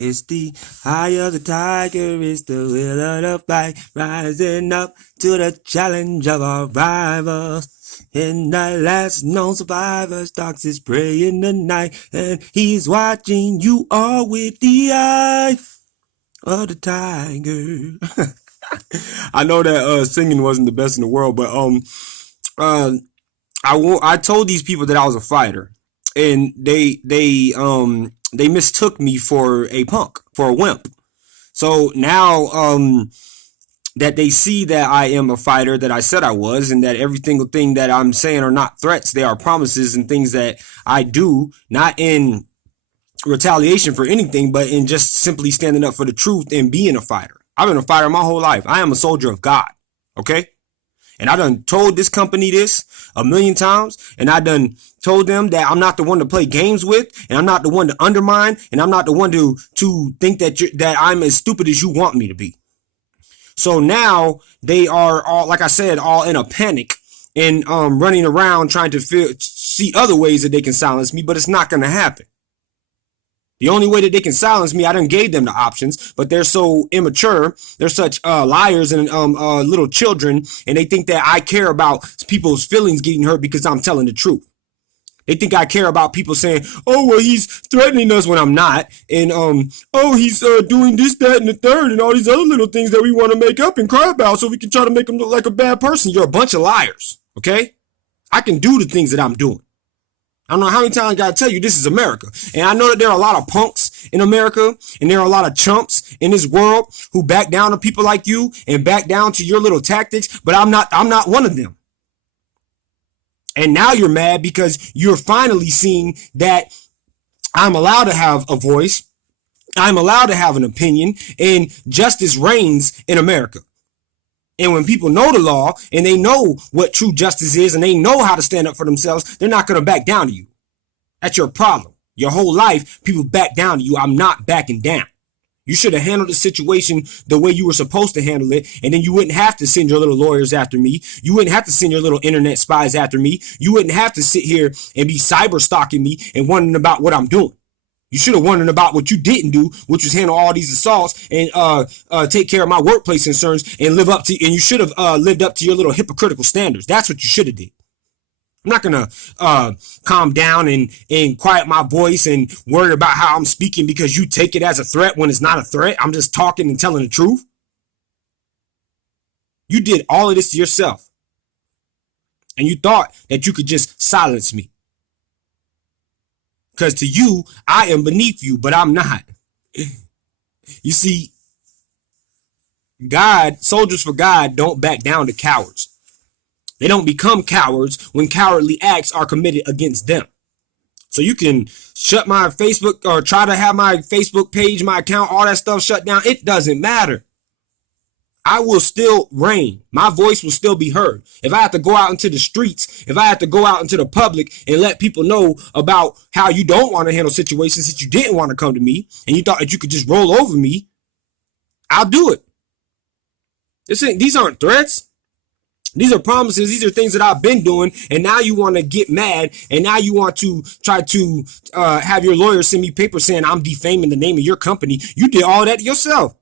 It's the eye of the tiger, it's the will of the fight, rising up to the challenge of our rivals. In the last known survivor stalks his prey in the night, and he's watching you all with the eye of the tiger. I know that singing wasn't the best in the world, but uh, I told these people that I was a fighter, and they mistook me for a punk, for a wimp. So now that they see that I am a fighter, that I said I was, and that every single thing that I'm saying are not threats, they are promises and things that I do, not in retaliation for anything, but in just simply standing up for the truth and being a fighter. I've been a fighter my whole life. I am a soldier of God. Okay? And I done told this company this a million times, and I done told them that I'm not the one to play games with, and I'm not the one to undermine, and I'm not the one to think that I'm as stupid as you want me to be. So now they are all, like I said, all in a panic and running around trying to see other ways that they can silence me, but it's not going to happen. The only way that they can silence me, I done gave them the options, but they're so immature. They're such liars and little children, and they think that I care about people's feelings getting hurt because I'm telling the truth. They think I care about people saying, oh, well, he's threatening us, when I'm not. And, oh, he's doing this, that, and the third, and all these other little things that we want to make up and cry about so we can try to make him look like a bad person. You're a bunch of liars, okay? I can do the things that I'm doing. I don't know how many times I gotta tell you, this is America. And I know that there are a lot of punks in America, and there are a lot of chumps in this world who back down to people like you and back down to your little tactics, but I'm not one of them. And now you're mad because you're finally seeing that I'm allowed to have a voice, I'm allowed to have an opinion, and justice reigns in America. And when people know the law and they know what true justice is and they know how to stand up for themselves, they're not going to back down to you. That's your problem. Your whole life, people back down to you. I'm not backing down. You should have handled the situation the way you were supposed to handle it, and then you wouldn't have to send your little lawyers after me. You wouldn't have to send your little internet spies after me. You wouldn't have to sit here and be cyber stalking me and wondering about what I'm doing. You should have wondered about what you didn't do, which was handle all these assaults and take care of my workplace concerns and live up to. And you should have lived up to your little hypocritical standards. That's what you should have did. I'm not gonna calm down and quiet my voice and worry about how I'm speaking because you take it as a threat when it's not a threat. I'm just talking and telling the truth. You did all of this to yourself, and you thought that you could just silence me. Because to you, I am beneath you, but I'm not. You see, soldiers for God don't back down to cowards. They don't become cowards when cowardly acts are committed against them. So you can shut my Facebook or try to have my Facebook page, my account, all that stuff shut down. It doesn't matter. I will still reign. My voice will still be heard. If I have to go out into the streets, if I have to go out into the public and let people know about how you don't want to handle situations that you didn't want to come to me and you thought that you could just roll over me, I'll do it. These aren't threats. These are promises. These are things that I've been doing. And now you want to get mad. And now you want to try to have your lawyer send me papers saying I'm defaming the name of your company. You did all that yourself.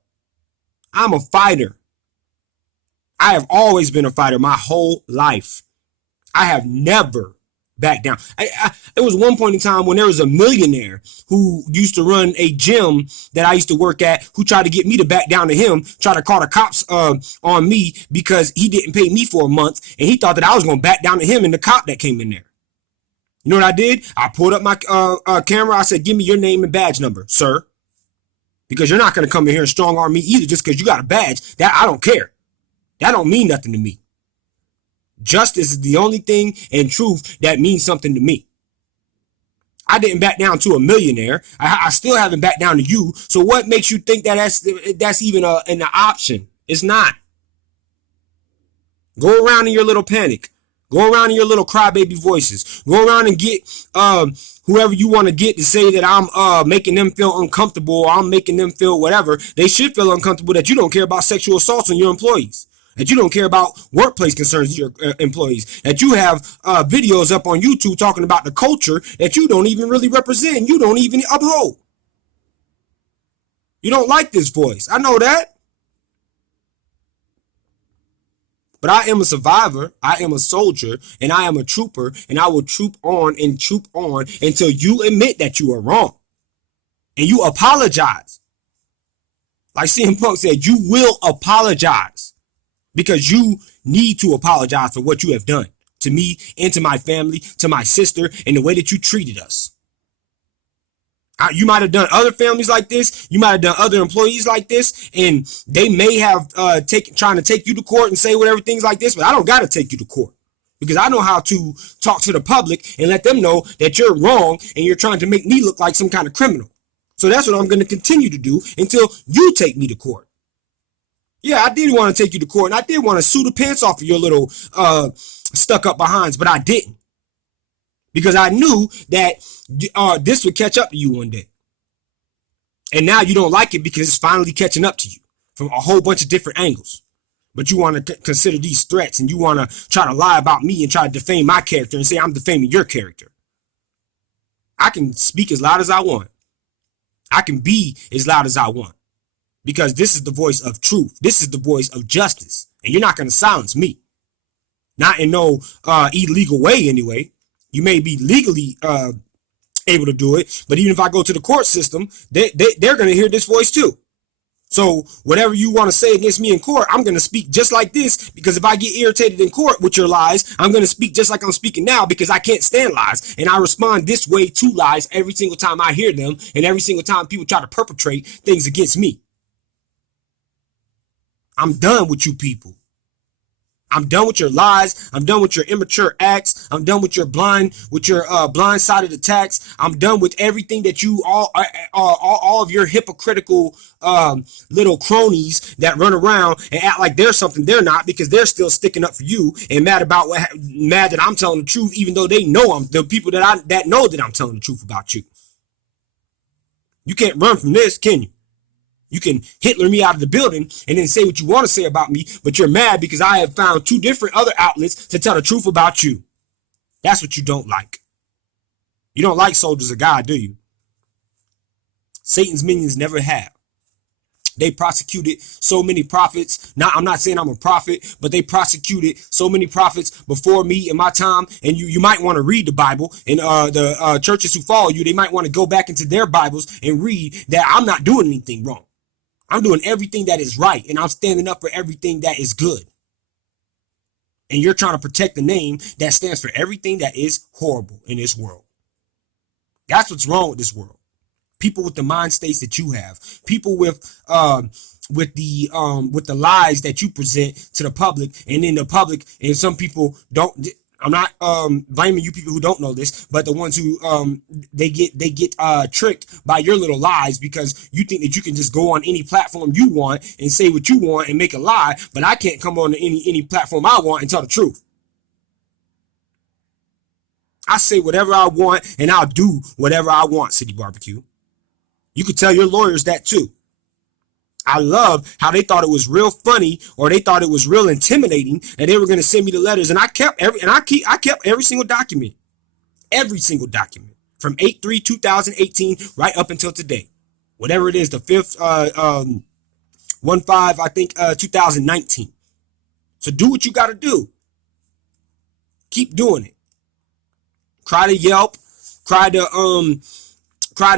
I'm a fighter. I have always been a fighter my whole life. I have never backed down. There was one point in time when there was a millionaire who used to run a gym that I used to work at who tried to get me to back down to him, try to call the cops on me because he didn't pay me for a month, and he thought that I was going to back down to him and the cop that came in there. You know what I did? I pulled up my camera. I said, give me your name and badge number, sir. Because you're not going to come in here and strong arm me either just because you got a badge. That I don't care. That don't mean nothing to me. Justice is the only thing and truth that means something to me. I didn't back down to a millionaire. I still haven't backed down to you. So what makes you think that that's even an option? It's not. Go around in your little panic. Go around in your little crybaby voices. Go around and get whoever you want to get to say that I'm making them feel uncomfortable or I'm making them feel whatever. They should feel uncomfortable that you don't care about sexual assaults on your employees. That you don't care about workplace concerns of your employees, that you have videos up on YouTube talking about the culture that you don't even really represent, you don't even uphold. You don't like this voice. I know that. But I am a survivor, I am a soldier, and I am a trooper, and I will troop on until you admit that you are wrong. And you apologize. Like CM Punk said, you will apologize. Because you need to apologize for what you have done to me and to my family, to my sister, and the way that you treated us. You might have done other families like this. You might have done other employees like this, and they may have trying to take you to court and say whatever things like this. But I don't got to take you to court because I know how to talk to the public and let them know that you're wrong and you're trying to make me look like some kind of criminal. So that's what I'm going to continue to do until you take me to court. Yeah, I did want to take you to court, and I did want to sue the pants off of your little stuck up behinds, but I didn't. Because I knew that this would catch up to you one day. And now you don't like it because it's finally catching up to you from a whole bunch of different angles. But you want to consider these threats and you want to try to lie about me and try to defame my character and say I'm defaming your character. I can speak as loud as I want. I can be as loud as I want. Because this is the voice of truth. This is the voice of justice. And you're not going to silence me. Not in no illegal way anyway. You may be legally able to do it, but even if I go to the court system, they're going to hear this voice too. So whatever you want to say against me in court, I'm going to speak just like this, because if I get irritated in court with your lies, I'm going to speak just like I'm speaking now, because I can't stand lies. And I respond this way to lies every single time I hear them, and every single time people try to perpetrate things against me. I'm done with you people. I'm done with your lies. I'm done with your immature acts. I'm done with your blindsided attacks. I'm done with everything that you all of your hypocritical little cronies that run around and act like they're something they're not, because they're still sticking up for you and mad that I'm telling the truth, even though they know I'm the people that know that I'm telling the truth about you. You can't run from this, can you? You can Hitler me out of the building and then say what you want to say about me, but you're mad because I have found 2 different other outlets to tell the truth about you. That's what you don't like. You don't like soldiers of God, do you? Satan's minions never have. They prosecuted so many prophets. Now, I'm not saying I'm a prophet, but they prosecuted so many prophets before me in my time. And you might want to read the Bible. And the churches who follow you, they might want to go back into their Bibles and read that I'm not doing anything wrong. I'm doing everything that is right, and I'm standing up for everything that is good. And you're trying to protect the name that stands for everything that is horrible in this world. That's what's wrong with this world. People with the mind states that you have, people with the lies that you present to the public, and then the public, and some people don't. I'm not blaming you people who don't know this, but the ones who they get tricked by your little lies, because you think that you can just go on any platform you want and say what you want and make a lie, but I can't come on any platform I want and tell the truth. I say whatever I want and I'll do whatever I want, City Barbecue. You could tell your lawyers that too. I love how they thought it was real funny, or they thought it was real intimidating, and they were going to send me the letters, and I kept every single document from 8/3/2018 right up until today, whatever it is, the 5th 1/5 I think 2019. So do what you got to do. Keep doing it. Cry to Yelp, cry to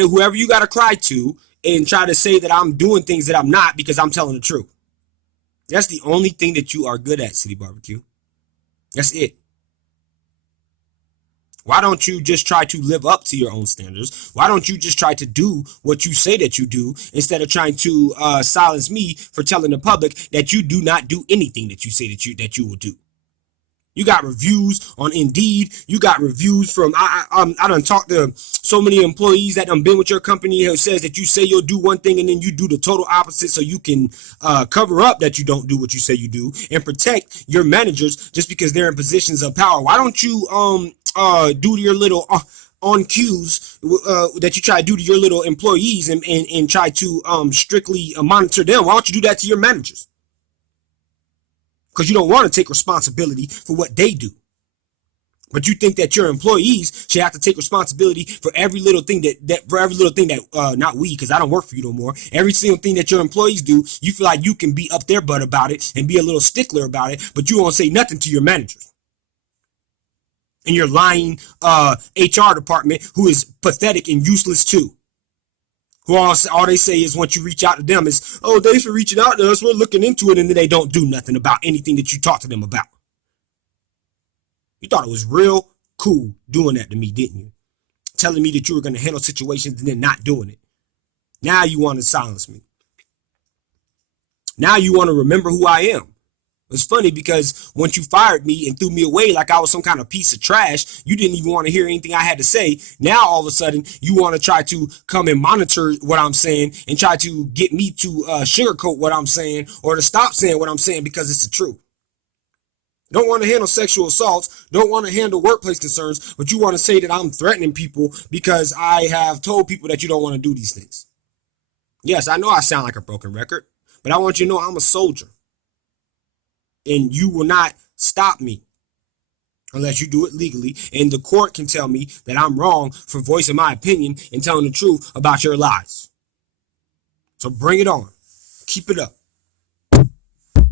whoever you got to cry to, and try to say that I'm doing things that I'm not because I'm telling the truth. That's the only thing that you are good at, City Barbecue. That's it. Why don't you just try to live up to your own standards? Why don't you just try to do what you say that you do, instead of trying to silence me for telling the public that you do not do anything that you say that you will do? You got reviews on Indeed. You got reviews from, I done talked to so many employees that done been with your company who says that you say you'll do one thing and then you do the total opposite, so you can cover up that you don't do what you say you do and protect your managers just because they're in positions of power. Why don't you do your little on cues that you try to do to your little employees and try to strictly monitor them? Why don't you do that to your managers? Because you don't want to take responsibility for what they do. But you think that your employees should have to take responsibility for every little thing not we, because I don't work for you no more. Every single thing that your employees do, you feel like you can be up their butt about it and be a little stickler about it, but you won't say nothing to your managers. And your lying HR department, who is pathetic and useless too. Who all they say is once you reach out to them is, oh, thanks for reaching out to us, we're looking into it, and then they don't do nothing about anything that you talk to them about. You thought it was real cool doing that to me, didn't you? Telling me that you were going to handle situations and then not doing it. Now you want to silence me. Now you want to remember who I am. It's funny because once you fired me and threw me away like I was some kind of piece of trash, you didn't even want to hear anything I had to say. Now all of a sudden you want to try to come and monitor what I'm saying and try to get me to sugarcoat what I'm saying or to stop saying what I'm saying because it's the truth. Don't want to handle sexual assaults, don't want to handle workplace concerns, but you want to say that I'm threatening people because I have told people that you don't want to do these things. Yes, I know I sound like a broken record, but I want you to know I'm a soldier. And you will not stop me unless you do it legally. And the court can tell me that I'm wrong for voicing my opinion and telling the truth about your lies. So bring it on. Keep it up.